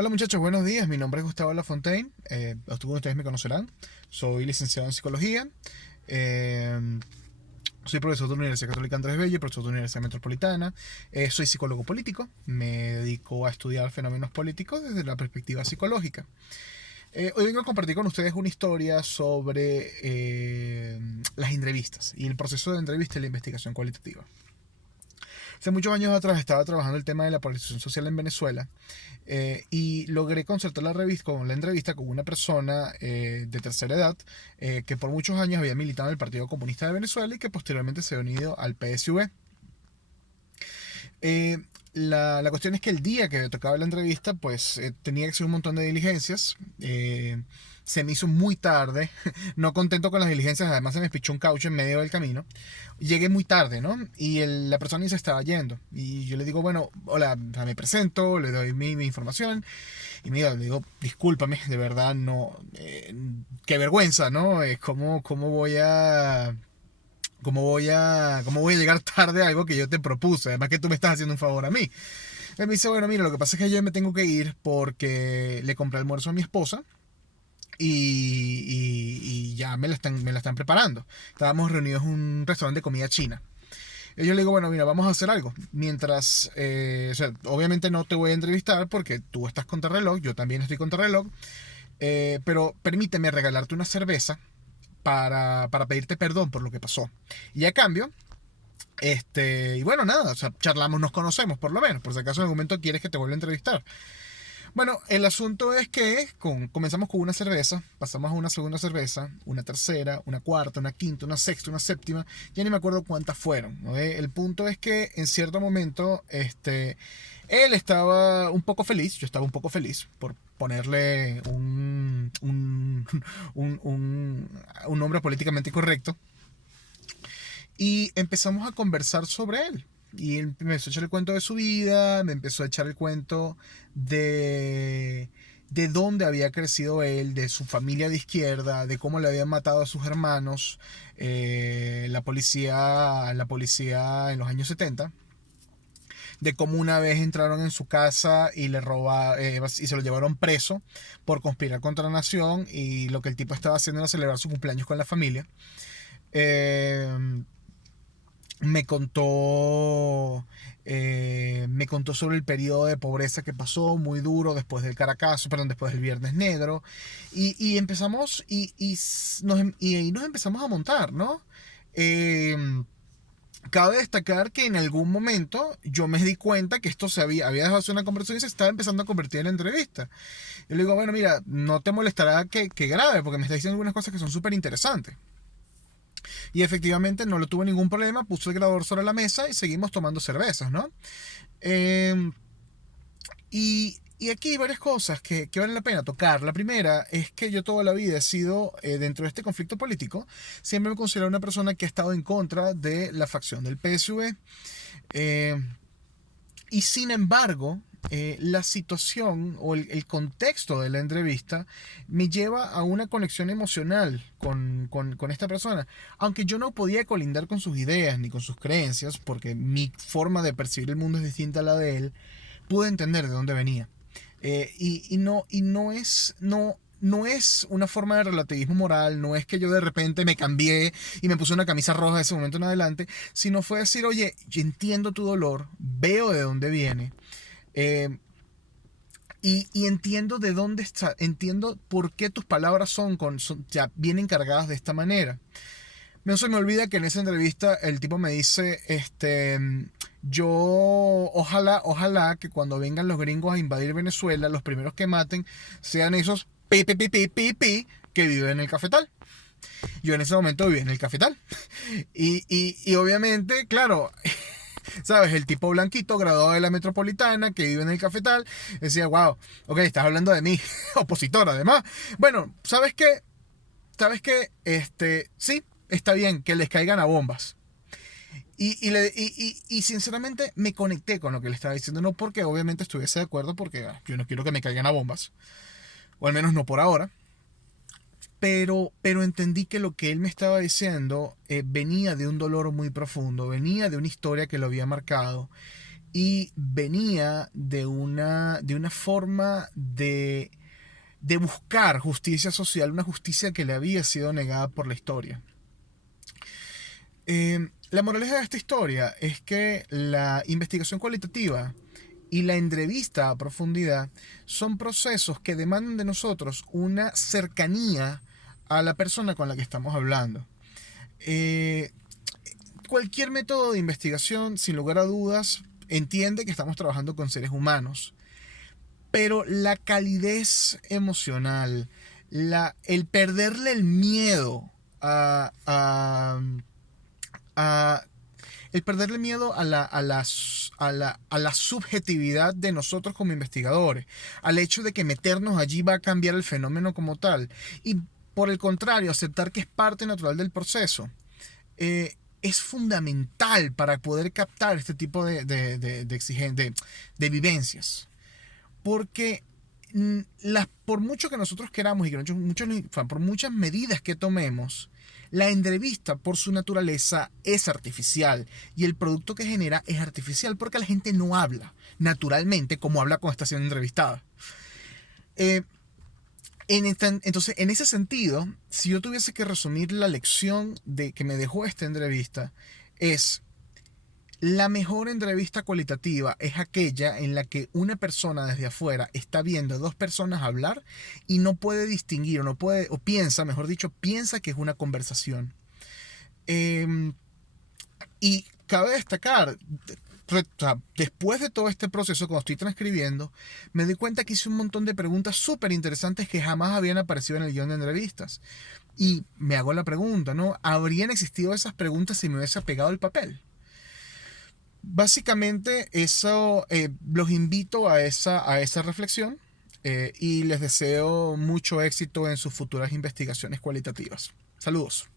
Hola muchachos, buenos días. Mi nombre es Gustavo Lafontaine. Ustedes me conocerán. Soy licenciado en psicología. Eh, Soy profesor de la Universidad Católica Andrés Bello, profesor de la Universidad Metropolitana. Soy psicólogo político. Me dedico a estudiar fenómenos políticos desde la perspectiva psicológica. Hoy vengo a compartir con ustedes una historia sobre las entrevistas y el proceso de entrevista y la investigación cualitativa. Hace muchos años atrás estaba trabajando el tema de la polarización social en Venezuela y logré concertar la entrevista con una persona de tercera edad que por muchos años había militado en el Partido Comunista de Venezuela y que posteriormente se había unido al PSV. La cuestión es que el día que me tocaba la entrevista, pues tenía que hacer un montón de diligencias. Se me hizo muy tarde, no contento con las diligencias, además se me pichó un caucho en medio del camino. Llegué muy tarde, ¿no? Y la persona ni se estaba yendo. Y yo le digo, bueno, hola, me presento, le doy mi información. Y mira, le digo, discúlpame, de verdad, no. Qué vergüenza, ¿no? ¿Cómo voy a llegar tarde a algo que yo te propuse? Además que tú me estás haciendo un favor a mí. Él me dice, bueno, mira, lo que pasa es que yo me tengo que ir porque le compré almuerzo a mi esposa y ya me la están preparando. Estábamos reunidos en un restaurante de comida china. Y yo le digo, bueno, mira, vamos a hacer algo. Mientras, o sea, obviamente no te voy a entrevistar porque tú estás contra reloj, yo también estoy contra reloj, pero permíteme regalarte una cerveza para pedirte perdón por lo que pasó. Y a cambio, y bueno, nada, o sea, charlamos, nos conocemos por lo menos, por si acaso en algún momento quieres que te vuelva a entrevistar. Bueno, el asunto es que comenzamos con una cerveza, pasamos a una segunda cerveza, una tercera, una cuarta, una quinta, una sexta, una séptima, ya ni me acuerdo cuántas fueron, ¿no? El punto es que en cierto momento, él estaba un poco feliz, yo estaba un poco feliz por ponerle un nombre políticamente correcto, y empezamos a conversar sobre él. Y él me empezó a echar el cuento de su vida, me empezó a echar el cuento de dónde había crecido él, de su familia de izquierda, de cómo le habían matado a sus hermanos, la policía en los años 70, de cómo una vez entraron en su casa y y se lo llevaron preso por conspirar contra la nación, y lo que el tipo estaba haciendo era celebrar su cumpleaños con la familia. Eh, me contó sobre el periodo de pobreza que pasó, muy duro, después del Viernes Negro. Y empezamos, y ahí nos empezamos a montar, ¿no? Eh, Cabe destacar que en algún momento yo me di cuenta que esto había dejado de ser una conversación y se estaba empezando a convertir en entrevista. Yo le digo, bueno, mira, no te molestará que grabe, porque me está diciendo algunas cosas que son súper interesantes. Y efectivamente no lo tuve ningún problema, puso el grabador sobre la mesa y seguimos tomando cervezas, ¿no? Eh, y aquí hay varias cosas que valen la pena tocar. La primera es que yo toda la vida he sido, dentro de este conflicto político, siempre me considero una persona que ha estado en contra de la facción del PSV. Eh, y sin embargo, la situación o el contexto de la entrevista me lleva a una conexión emocional con esta persona. Aunque yo no podía colindar con sus ideas ni con sus creencias, porque mi forma de percibir el mundo es distinta a la de él, pude entender de dónde venía. No es una forma de relativismo moral, no es que yo de repente me cambié y me puse una camisa roja de ese momento en adelante, sino fue decir, oye, yo entiendo tu dolor, veo de dónde viene, eh, y entiendo de dónde está, entiendo por qué tus palabras ya vienen cargadas de esta manera. No se me olvida que en esa entrevista el tipo me dice, yo ojalá que cuando vengan los gringos a invadir Venezuela, los primeros que maten sean esos pi que viven en el cafetal. Yo en ese momento vivía en el cafetal. Y obviamente, claro, ¿sabes? El tipo blanquito, graduado de la metropolitana, que vive en el cafetal, decía, wow, ok, estás hablando de mí, opositor además. Bueno, ¿sabes qué? ¿Sabes qué? Sí, está bien que les caigan a bombas. Y sinceramente me conecté con lo que le estaba diciendo, no porque obviamente estuviese de acuerdo, porque yo no quiero que me caigan a bombas, o al menos no por ahora, pero entendí que lo que él me estaba diciendo venía de un dolor muy profundo, venía de una historia que lo había marcado, y venía de una forma de buscar justicia social, una justicia que le había sido negada por la historia. La moraleja de esta historia es que la investigación cualitativa y la entrevista a profundidad son procesos que demandan de nosotros una cercanía a la persona con la que estamos hablando. Eh, Cualquier método de investigación, sin lugar a dudas, entiende que estamos trabajando con seres humanos, pero la calidez emocional, el perderle el miedo a el perderle miedo a la subjetividad de nosotros como investigadores, al hecho de que meternos allí va a cambiar el fenómeno como tal, y por el contrario, aceptar que es parte natural del proceso, es fundamental para poder captar este tipo de vivencias. Porque por mucho que nosotros queramos y que por muchas medidas que tomemos, la entrevista por su naturaleza es artificial y el producto que genera es artificial porque la gente no habla naturalmente como habla cuando está siendo entrevistada. Eh, entonces, en ese sentido, si yo tuviese que resumir la lección que me dejó esta entrevista, es: la mejor entrevista cualitativa es aquella en la que una persona desde afuera está viendo a dos personas hablar y no puede distinguir, o piensa, mejor dicho, piensa que es una conversación. Y cabe destacar, después de todo este proceso, cuando estoy transcribiendo, me doy cuenta que hice un montón de preguntas súper interesantes que jamás habían aparecido en el guión de entrevistas. Y me hago la pregunta, ¿no? ¿Habrían existido esas preguntas si me hubiese pegado el papel? Básicamente eso, los invito a esa reflexión, y les deseo mucho éxito en sus futuras investigaciones cualitativas. Saludos.